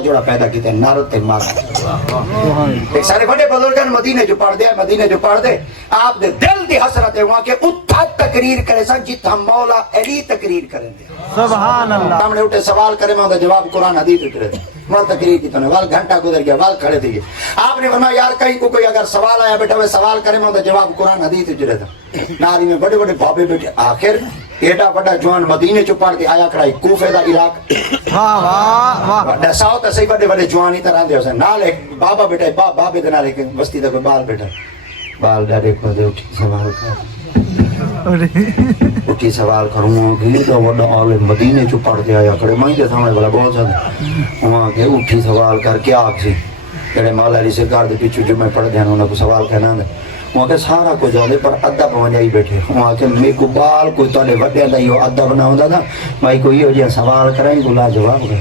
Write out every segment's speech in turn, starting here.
جوڑا پیدا کیتے نارد تے مار ایک سارے بڑے بزرگان مدینے جو پڑھ دے آپ دے دل دی حسرت ہے وہاں کہ اتھا تقریر کرے سن جتھا مولا علی تقریر کریں دے سبحان اللہ سامنے اٹھے سوال کرے میں دا جواب قرآن حدیث کرے دے وال تقریر کی تو نے وال گھنٹہ گزر گیا وال کھڑے تھے آپ نے فرمایا یار کہیں کو کوئی اگر سوال آیا بیٹھا ہوئے سوال کرے میں دا جواب قرآن حدیث کرے تھا ناری میں بڑے بڑے بابے بیٹھے آخر ایڈا بڑا جوان مدینے چو پڑھ کے آیا کھڑائی کوفے دا علاقہ واہ واہ واہ دساؤ تے صحیح بڑے بڑے جوان ہی طرح دے ہو سن نال ایک بابا بیٹھا ہے بابے دے نال ایک بستی دا کوئی بال بیٹھا بال ڈارے کو دے اٹھی سوال کر اٹھی سوال کروں گی تو وڈا عالم مدینے چو پڑھ کے آیا کھڑے میں دے سامنے والا بہت زیادہ وہاں کے اٹھی سوال کر کے آگ سی جڑے مولا علی سرکار دے پیچھے جو میں پڑھ دیا انہوں نے کو سوال کہنا دے وہاں کے سارا کو جانے پر ادب ونجائی بیٹھے وہاں کے میں کو بال کوئی تو نے وڈے نہیں ہو ادب نہ ہوندا تھا میں کوئی ہو جیا سوال کریں کو لا جواب کریں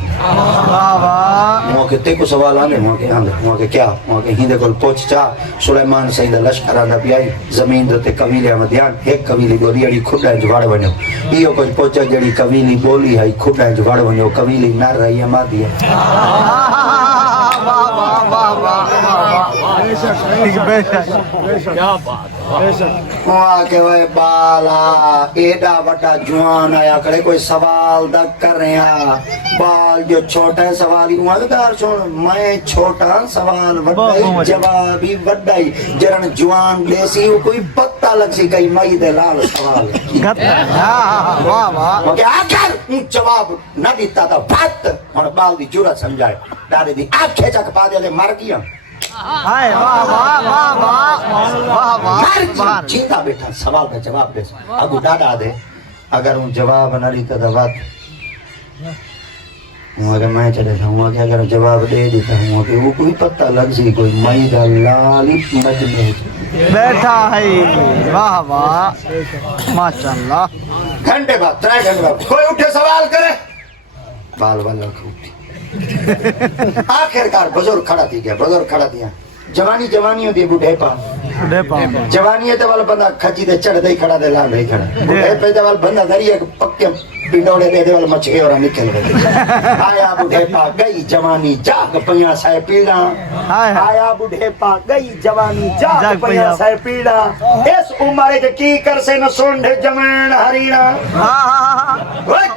وہاں کے تے کو سوال آنے وہاں کے کیا وہاں کے ہندے کو پوچھ چا سلیمان سید لشکر آندا پیائی زمین دے قبیلے مدیان ایک قبیلے بولی اڑی کھڈا جوڑ ونجو ایو کچھ پوچھا جڑی قبیلی بولی ہے کھڈا جوڑ ونجو قبیلی نہ رہی مادی ہے وہاں کے وہ بالا ایڈا بڑا جوان آیا کرے کوئی سوال دا کر رہے ہیں بال جو چھوٹا ہے سوال ہی وہاں دار چھوڑ میں چھوٹا سوال وڈائی جوابی وڈائی جرن جوان دیسی وہ کوئی پتہ لگ سی کئی مائی دے لال سوال کہ آخر جواب نہ دیتا تھا بات اور بال دی جرت سمجھائے ڈارے دی آنکھ کھیچا کپا دے مر گیا ہائے واہ واہ واہ واہ واہ واہ جیتا بیٹھا سوال کا جواب دے اگو ڈاڈا دے اگر ان جواب نہ دیتا تھا بات ہوں اگر میں چلے تھا ہوں کہ اگر جواب دے دیتا ہوں کہ وہ کوئی پتہ لگ سی کوئی مائی دا لالی مجمع بیٹھا ہے واہ واہ ماشاءاللہ گھنٹے بعد 3 گھنٹے بعد کوئی اٹھے سوال کرے بال والا کھوٹی آخرکار بزرگ کھڑا تھی گیا بزرگ کھڑا دیا جوانی ہوتی ہے بوڑھے پا جوانی ہے تو والا بندہ کھچی دے چڑھ دے کھڑا دے لال دے کھڑا بوڑھے پہ تو والا بندہ دھری ہے پکے پنڈوڑے دے دے والا مچھے اور نکل گئے آیا بوڑھے پا گئی جوانی جاگ پیاں سائے پیڑا آیا بوڑھے پا گئی جوانی جاگ پیاں سائے پیڑا اس عمرے کے کی کر سے نہ سونڈے جمین ہرینا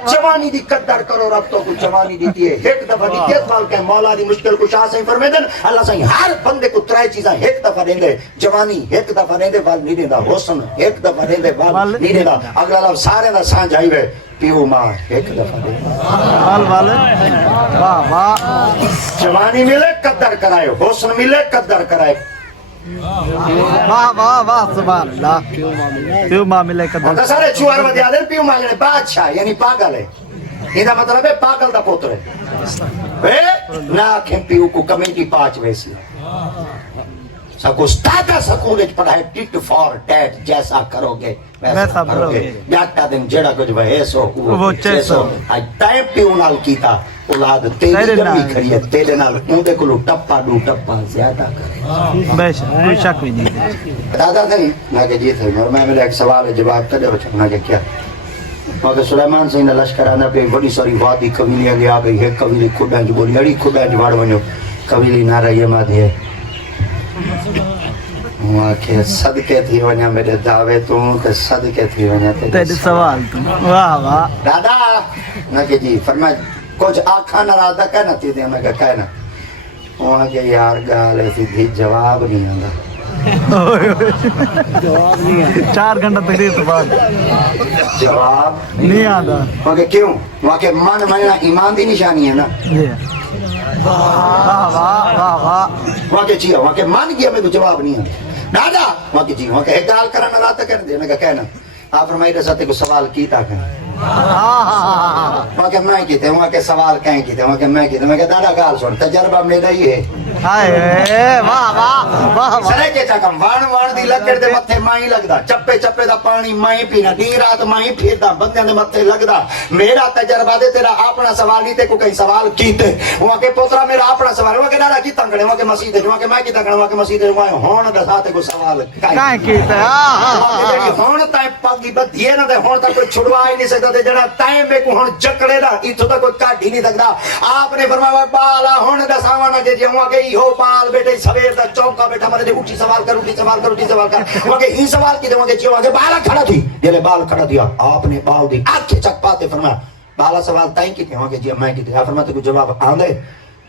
جوانی دی قدر کرو رب تو کچھ جوانی دیتی ہے ایک دفعہ دیتی ہے مال کے مولا دی مشکل کو شاہ سے فرمے دن اللہ سے ہر بندے کو 3 چیزاں ایک دفعہ دیں دے جوانی ایک دفعہ دیں دے وال نہیں دینا حسن ایک دفعہ دیں دے وال نہیں دینا اگلا لفظ سارے دا سانجھ آئی وے پیو ماں ایک دفعہ دیں وال وال واہ واہ جوانی ملے قدر کرائے حسن ملے قدر کرائے واہ واہ واہ سبحان اللہ پیو ماں ملے قدر سارے چوار ودیا دے پیو ماں جنے بادشاہ یعنی پاگل ہے یہ دا مطلب ہے پاگل دا پوتر ہے نہ کھیں پیو کو کمیٹی 5 ویسی سکو ستادا سکولج پڑھائے ٹٹ فار ٹیٹ جیسا کرو گے ویسا کرو گے بیاٹا دن جڑا کچھ وہ ایسو وہ چیسو آج ٹائم پیو نال کیتا اولاد تیری جمعی کھڑی ہے تیرے نال اندے کلو ٹپا دو ٹپا زیادہ کرے بے شک کوئی شک بھی نہیں دادا نہیں میں کہ جی تھا میں میرا ایک سوال ہے جواب کر دے بچہ میں کہ کیا مگر سلیمان سنگھ نے لشکر آنا پہ بڑی ساری وادی قبیلیاں گیا گئی ہے قبیلی کھڈاں جو بولی اڑی کھڈاں جو وڑ ونجو قبیلی نہ رہی مادی ہے وہاں کے صدقے تھی ونیا میرے دعوے تو کہ صدقے تھی ونیا تیرے سوال تو واہ واہ دادا نہ کہ جی فرمائے کچھ آنکھاں نہ رادا کہنا تھی دیا میں کہنا وہاں کے یار گالے تھی تھی جواب نہیں آندا 4 گھنٹہ تقریر تو بعد جواب نہیں آتا وہاں کے کیوں وہاں کے من ملنا ایمان دی نشانی ہے نا واہ واہ واہ واہ وہاں کے چیئے وہاں کے مان گیا میں کو جواب نہیں آتا دادا وہاں کے جی وہاں کے ایک گال کرنا لاتا کہنا دیا میں کہنا آپ فرمائی رہا ساتھ کو سوال کیتا کہنا وہاں کے میں کیتے وہاں کے سوال کہیں کیتے وہاں کے میں کیتے میں کہ دادا گال سن تجربہ میرا ہی ہے واہ واہ واہ سرے کے چکم وان دی لکڑ دے متھے مائی لگدا چپے چپے دا پانی مائی پینا دی رات مائی پھردا بندیاں دے متھے لگدا میرا تجربہ دے تیرا اپنا سوال نہیں تے کو کئی سوال کیتے وہاں کے پوترا میرا اپنا سوال وہ کہ دادا کی تنگڑے وہ کہ مسجد جو کہ میں کی تنگڑے وہ کہ مسجد جو ہون دا ساتھ کو سوال کائیں کیتا ہون تے پاگی بدھیے نہ تے ہون تے کوئی چھڑوا ہی نہیں سکدا تے جڑا ٹائم میں کو ہن جکڑے دا ایتھوں تے کوئی کاٹ ہی نہیں سکدا آپ نے فرمایا بالا ہون دا ساوانا کہ جوں کہ ہو پال بیٹے سویر دا چوکا بیٹھا مرے اٹھی سوال کر وہ کہ ہی سوال کی دوں کہ جوں کہ بالا کھڑا تھی جلے بال کھڑا دیا آپ نے بال دی آنکھ چک پاتے فرمایا بالا سوال تائیں کی ہوں کہ جی میں کی تے فرمایا تے کو جواب آندے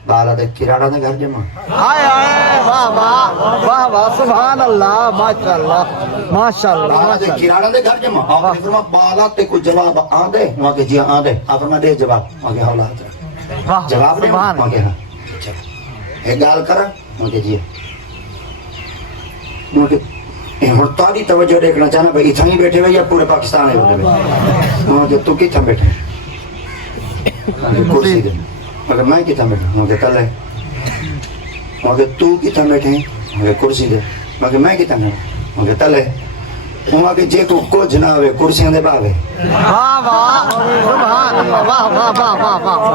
بالا دے کراڑا دے گھر جمع ہائے ہائے واہ واہ واہ واہ سبحان اللہ ماشاءاللہ ماشاءاللہ بالا دے کراڑا دے گھر جمع آپ نے فرمایا بالا تے کو جواب آندے ہوں کہ جی آندے آپ فرمایا دے جواب ہوں کہ اولاد واہ جواب دے سبحان ہوں کہ ہاں ایک گال کرا ہوں کہ جی ہوں کہ ہوں تاری توجہ دیکھنا چاہنا بھائی اتھا ہی بیٹھے ہوئے یا پورے پاکستان ہے ہوتے ہوں کہ تو کتھا بیٹھے کرسی دے مگر میں کتھا بیٹھا ہوں کہ تلے مگر تو کتھا بیٹھے مگر کرسی دے مگر میں کتھا بیٹھا ہوں کہ تلے ہوں کہ جے کو کچھ نہ ہوئے کرسیاں دے باوے واہ واہ سبحان اللہ واہ واہ واہ واہ واہ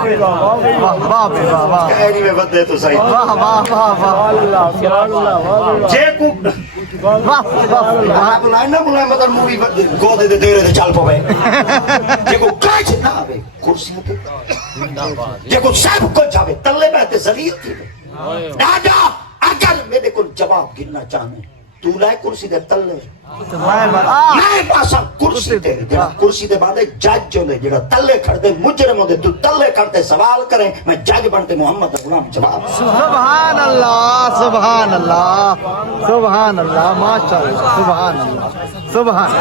واہ واہ واہ کہنی میں بدے تو صحیح واہ واہ واہ جے کو واہ آپ لائن نہ بلائیں مطلب مووی گودے دے دیرے دے چال پوے جے کو کچھ نہ ہوئے کرسیاں دے جے کو سب کچھ ہوئے تلے بیٹھے ذلیل تھی دادا اگر میرے کو جواب گرنا چاہنے تو لائے کرسی دے تلے میں پاسا کرسی دے جڑا کرسی دے بعد جج جو لے جڑا تلے کھڑتے مجرم دے تو تلے کھڑتے سوال کریں میں جج بنتے محمد غلام جواب سبحان اللہ سبحان اللہ سبحان اللہ ماشاءاللہ سبحان اللہ سبحان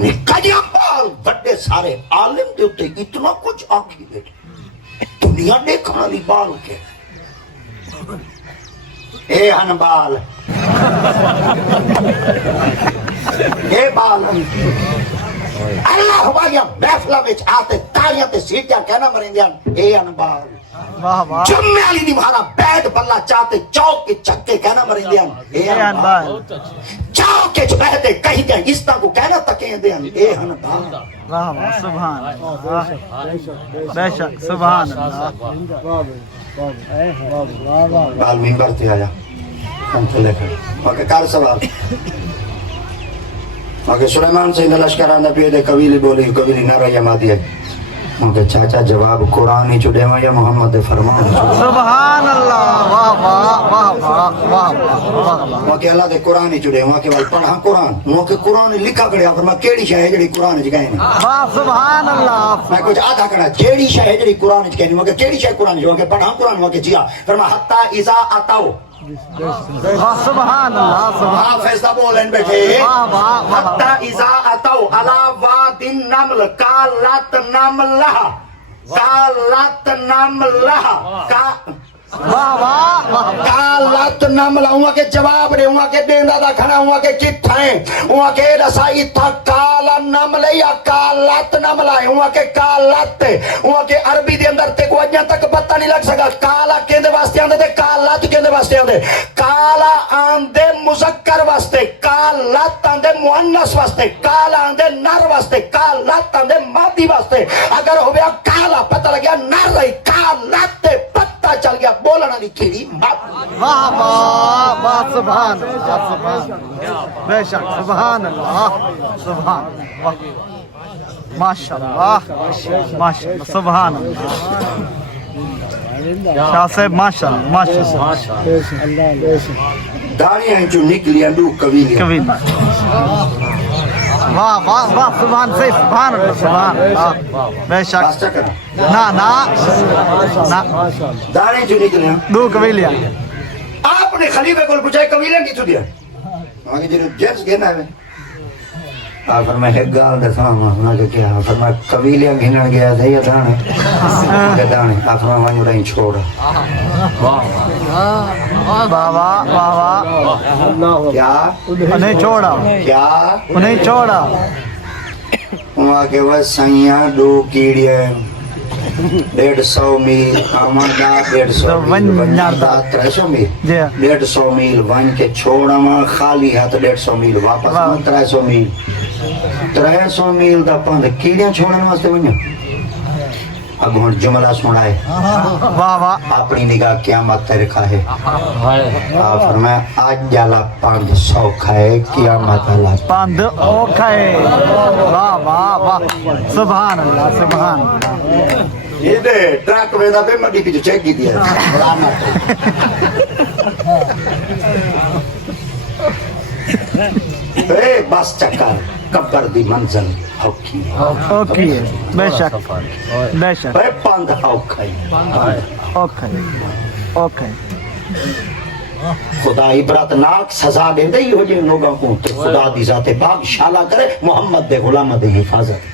نکایا پال بڑے سارے عالم دے ہوتے اتنا کچھ آنکھی بیٹھے دنیا دیکھنا لی بال کے اے ہن بال اے بال اللہ ہماریا محفلہ وچ آتے تالیاں تے سیٹیاں کہنا مرندیاں اے ہن بال واہ واہ جمعے علی دی مہارا بیٹ بلا چاہتے چوک کے چکے کہنا مرندیاں اے ہن بال چوک کے بہتے کہیں دیں اس طرح کو کہنا تکیں دیں اے ہن بال واہ واہ سبحان اللہ بے شک سبحان اللہ بال ممبر تے آیا ہم تو لے کر وہاں کار سوال وہاں سلیمان سے لشکر آندہ پیے دے قبیلی بولی قبیلی نہ رہی مادی ہے وہاں چاچا جواب قرآن ہی چڑے ہوئے یا محمد فرمان سبحان اللہ واہ واہ واہ واہ واہ وہاں کہ اللہ دے قرآن ہی چڑے وہاں کہ وہاں پڑھا قرآن وہاں کہ قرآن لکھا کڑیا فرما کیڑی شاہ ہے جڑی قرآن جگائیں واہ سبحان اللہ میں کچھ آدھا کڑا کیڑی شاہ ہے جڑی قرآن جگائیں وہاں کہ کیڑی شاہ قرآن جگائیں وہاں کہ پڑھا قرآن وہاں کہ جیا فرما حتی اذا آتاؤ سبحان اللہ حافظ دا بولن بیٹھے حتی اذا آتاؤ علا واد النمل قالت نملہ قالت نملہ واہ واہ قالت نملہ ہوا کے جواب رہے ہوا کے دیندہ دا کھڑا ہوا کے کتھائیں ہوا کے رسائی تھا کالا نملہ یا قالت نملہ ہوا کے قالت ہوا کے عربی دے اندر تے کو اجھا تک پتہ نہیں لگ سکا کالا کہندے واسطے آندے تے قالت کہندے واسطے آندے کالا آندے مذکر واسطے قالت آندے مؤنث واسطے کالا آندے نر واسطے قالت آندے مادی واسطے اگر ہو گیا کالا پتہ لگیا نر رہی قالت پتہ چل گیا بولنا نہیں کیڑی مادی واہ واہ واہ سبحان اللہ سبحان بے شک سبحان اللہ سبحان اللہ ماشاءاللہ ماشاءاللہ سبحان اللہ شاہ صاحب ماشاءاللہ ماشاءاللہ داڑیاں جو نکلی اندو قبیلی کبھی واہ واہ واہ سبحان سے سبحان اللہ سبحان اللہ بے شک باستا کرنا نا نا نا داڑیاں جو نکلی دو قبیلیاں آپ نے خلیفہ کو پوچھا قبیلیاں کی تو دیا آگے جو جنس گھنا ہے آپ فرمائے ایک گال دے سلام اللہ کہ کیا فرمائے قبیلیاں گھنن گیا تھا یا دانے کہ دانے آپ فرمائے وہاں جو رہیں چھوڑا بابا بابا کیا انہیں چھوڑا کیا انہیں چھوڑا وہاں کے وہ سائیاں دو کیڑیاں 150 میل آمدہ 150 میل ونجدہ 300 میل 150 میل ون کے چھوڑا ماں خالی ہاتھ 150 میل واپس ماں 300 میل 300 میل دا پاندھ کیڑیاں چھوڑنے واسطے ونجا اب ہن جملہ سنائے واہ واہ اپنی نگاہ قیامت تے رکھا ہے آپ فرمایا آج جالا 500 کھائے قیامت اللہ پند اوکھے واہ واہ واہ سبحان اللہ سبحان اللہ یہ دے ٹرک ویدا پہ مڈی پیچھے چیک کی دیا اے بس چکر قبر دی منزل ہوکی اوکے بے شک بے شک اے پاند اوکھائی اوکے اوکے خدا عبرتناک سزا دے دے ہو جائے لوگوں کو کہ خدا دی ذات پاک شالا کرے محمد دے غلام دے حفاظت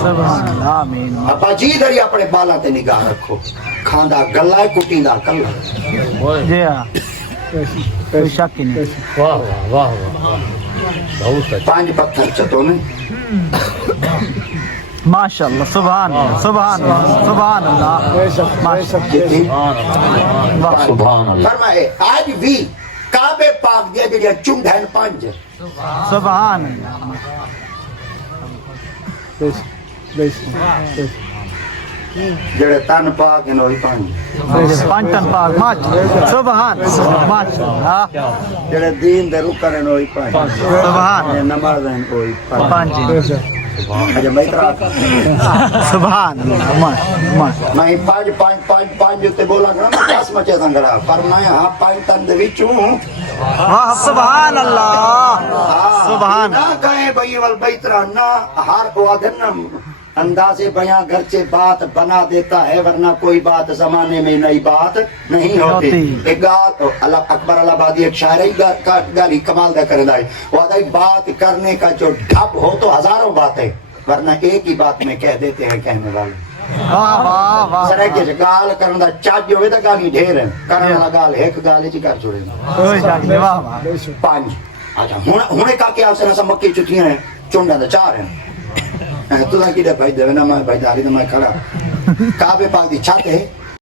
سبحان اللہ آمین ابا جی دری اپنے بالا تے نگاہ رکھو کھاندا گلا ہے کٹیندا کلا جی ہاں کوئی شک ہی نہیں واہ واہ واہ بہت اچھا 5 پتھر چتو نے ماشاءاللہ سبحان اللہ سبحان اللہ سبحان اللہ ماشاءاللہ کتنی واہ سبحان اللہ فرمائے آج بھی کعبے پاک دیا جڑیا چنڈ ہیں 5 سبحان اللہ جڑے تن پاک ہیں وہی 5 پانچن پاک ماشاءاللہ سبحان ماشاءاللہ جڑے دین دے رکن ہیں وہی 5 سبحان نماز ہیں وہی 5 پانچ اجا میں ترا سبحان اللہ ماشاءاللہ میں 5 تے بولا گا میں کس مچے سنگڑا فرمایا ہاں 5 تن دے وچوں واہ سبحان اللہ سبحان نہ کہیں بھئی ول بیترا نہ ہر وادن انداز بیاں گرچہ بات بنا دیتا ہے ورنہ کوئی بات زمانے میں نئی بات نہیں ہوتی ایک اللہ اکبر الہبادی ایک شاعر گالی کمال دا کرنا ہے وعدائی بات کرنے کا جو ڈھب ہو تو ہزاروں باتیں ورنہ ایک ہی بات میں کہہ دیتے ہیں کہنے والے واہ واہ واہ سرے کے گال کرن دا چاج ہوئے تا گالی ڈھیر ہیں کرن والا گال ایک گال چی کر چھوڑے کوئی شک نہیں واہ واہ 5 اچھا ہونے کا کیا اسے نسا مکی چٹیاں ہیں چونڈا دا 4 ہیں تو دا کی دے بھائی دے نا میں بھائی داری دا میں کھڑا کعبے پاک دی چھت ہے